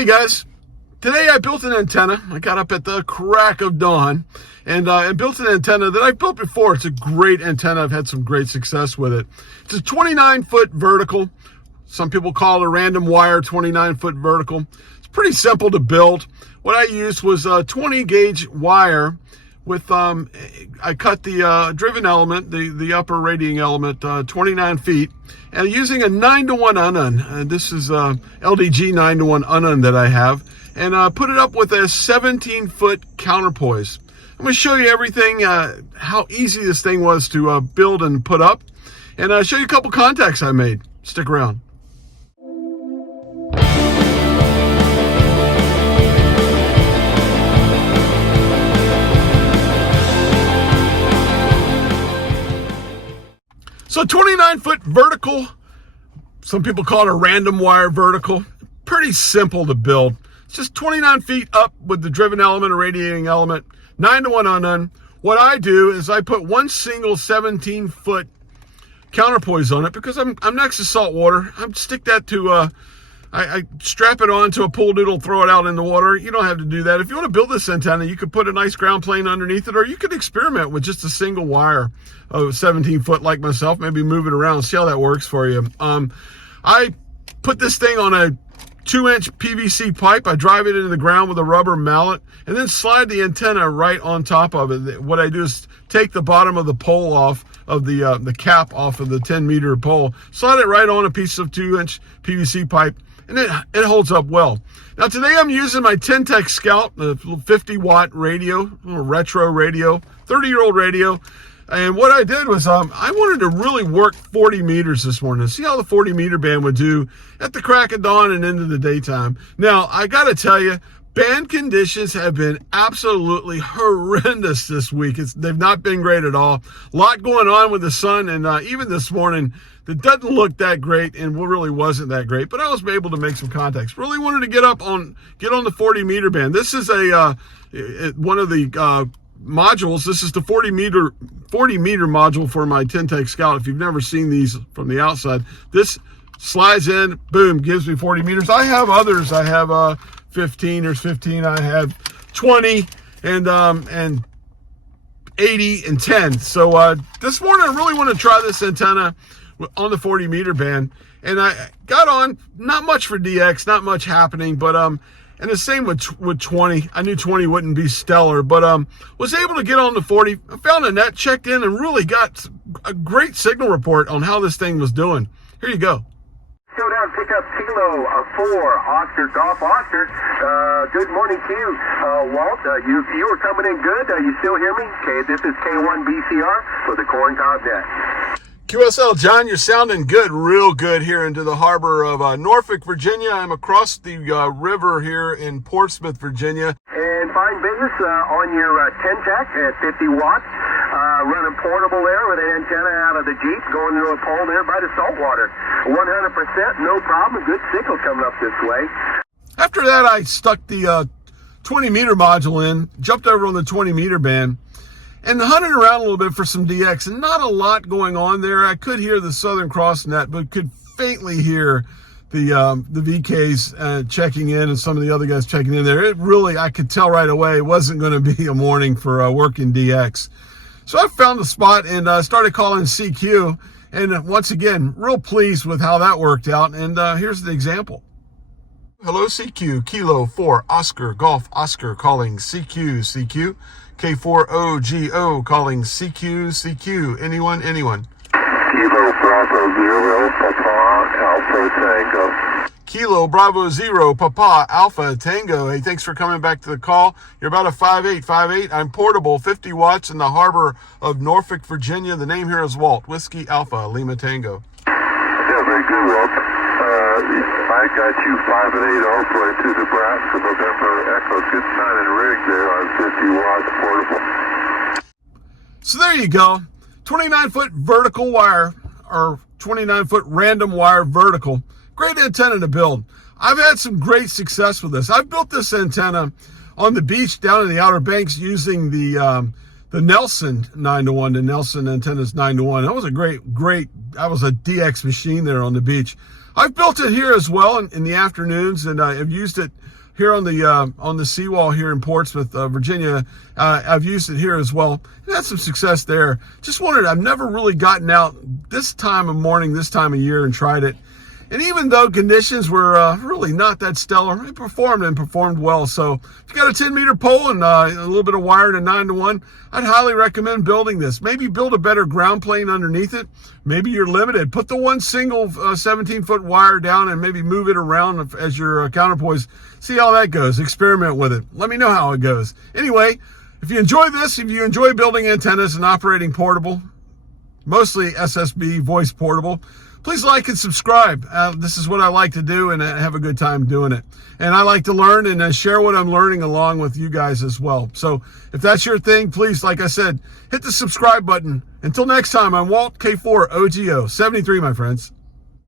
Hey guys, today I built an antenna. I got up at the crack of dawn and built an antenna that I've built before. It's a great antenna. I've had some great success with it. It's a 29-foot vertical. Some people call it a random wire 29-foot vertical. It's pretty simple to build. What I used was a 20-gauge wire with, I cut the driven element, the upper radiating element, 29 feet, and using a 9-to-1 unun. This is LDG 9-to-1 unun that I have, and put it up with a 17-foot counterpoise. I'm going to show you everything, how easy this thing was to build and put up, and show you a couple contacts I made. Stick around. So 29-foot vertical, some people call it a random wire vertical. Pretty simple to build. It's just 29 feet up with the driven element, a radiating element, 9-to-1 unun. What I do is I put one single 17-foot counterpoise on it because I'm next to salt water. I stick that to, I strap it onto a pool noodle, throw it out in the water. You don't have to do that. If you want to build this antenna, you could put a nice ground plane underneath it, or you could experiment with just a single wire of 17 foot like myself, maybe move it around, see how that works for you. I put this thing on a 2-inch PVC pipe. I drive it into the ground with a rubber mallet and then slide the antenna right on top of it. What I do is take the bottom of the pole off of the cap off of the 10-meter pole, slide it right on a piece of 2-inch PVC pipe, and it holds up well. Now today I'm using my Ten-Tec Scout, a 50-watt radio, a little retro radio, 30-year-old radio. And what I did was I wanted to really work 40 meters this morning and see how the 40-meter band would do at the crack of dawn and into the daytime. Now, I got to tell you, band conditions have been absolutely horrendous this week. They've not been great at all. A lot going on with the sun, and even this morning, it doesn't look that great, and really wasn't that great. But I was able to make some contacts. Really wanted to get on the 40-meter band. This is one of the modules. This is the 40 meter module for my Ten-Tec Scout. If you've never seen these from the outside, this slides in, boom, gives me 40 meters. I have others. I have 15. There's 15. I have 20 and 80 and 10. So this morning I really want to try this antenna on the 40-meter band, and I got on, not much for DX, not much happening, but and the same with 20. I knew 20 wouldn't be stellar, but was able to get on the 40. I found a net, checked in, and really got a great signal report on how this thing was doing. Here you go. Showdown pickup Kilo 4, Oscar Golf Oscar. Good morning to you, Walt. You were coming in good. You still hear me? Okay, this is K1BCR for the Corn Cob Net. QSL, John, you're sounding good, real good here into the harbor of Norfolk, Virginia. I'm across the river here in Portsmouth, Virginia. And fine business on your Ten-Tec at 50 watts, running portable there with an antenna out of the Jeep, going to a pole there by the saltwater. 100%, no problem, good signal coming up this way. After that, I stuck the 20-meter module in, jumped over on the 20-meter band, and hunted around a little bit for some DX, and not a lot going on there. I could hear the Southern Cross net, but could faintly hear the VKs checking in and some of the other guys checking in there. It really, I could tell right away, it wasn't going to be a morning for working DX. So I found the spot and started calling CQ, and once again, real pleased with how that worked out. And here's the example. Hello, CQ, Kilo 4, Oscar, Golf, Oscar, calling CQ. K4OGO calling CQ. Anyone? Kilo Bravo 0, Papa Alpha Tango. Kilo Bravo 0, Papa Alpha Tango. Hey, thanks for coming back to the call. You're about a 5'8". I'm portable, 50 watts in the harbor of Norfolk, Virginia. The name here is Walt, Whiskey Alpha, Lima Tango. Yeah, very good, Walt. I got you 5'8" also into Nebraska, November Echo. Good sign and rig there on 50 watts portable. So there you go. 29-foot vertical wire, or 29-foot random wire vertical. Great antenna to build. I've had some great success with this. I've built this antenna on the beach down in the Outer Banks using the Nelson 9-to-1. The Nelson antenna's 9-to-1. That was a great, that was a DX machine there on the beach. I've built it here as well in the afternoons, and I've used it here on the seawall here in Portsmouth, Virginia. I've used it here as well. And had some success there. Just wondered, I've never really gotten out this time of morning, this time of year, and tried it. And even though conditions were really not that stellar, it performed well. So if you got a 10-meter pole and a little bit of wire to 9-to-1, I'd highly recommend building this. Maybe build a better ground plane underneath it. Maybe you're limited. Put the one single 17-foot wire down and maybe move it around as your counterpoise. See how that goes. Experiment with it. Let me know how it goes. Anyway, if you enjoy this, if you enjoy building antennas and operating portable, mostly SSB voice portable, please like and subscribe. This is what I like to do, and I have a good time doing it. And I like to learn and share what I'm learning along with you guys as well. So if that's your thing, please, like I said, hit the subscribe button. Until next time, I'm Walt K4OGO 73, my friends.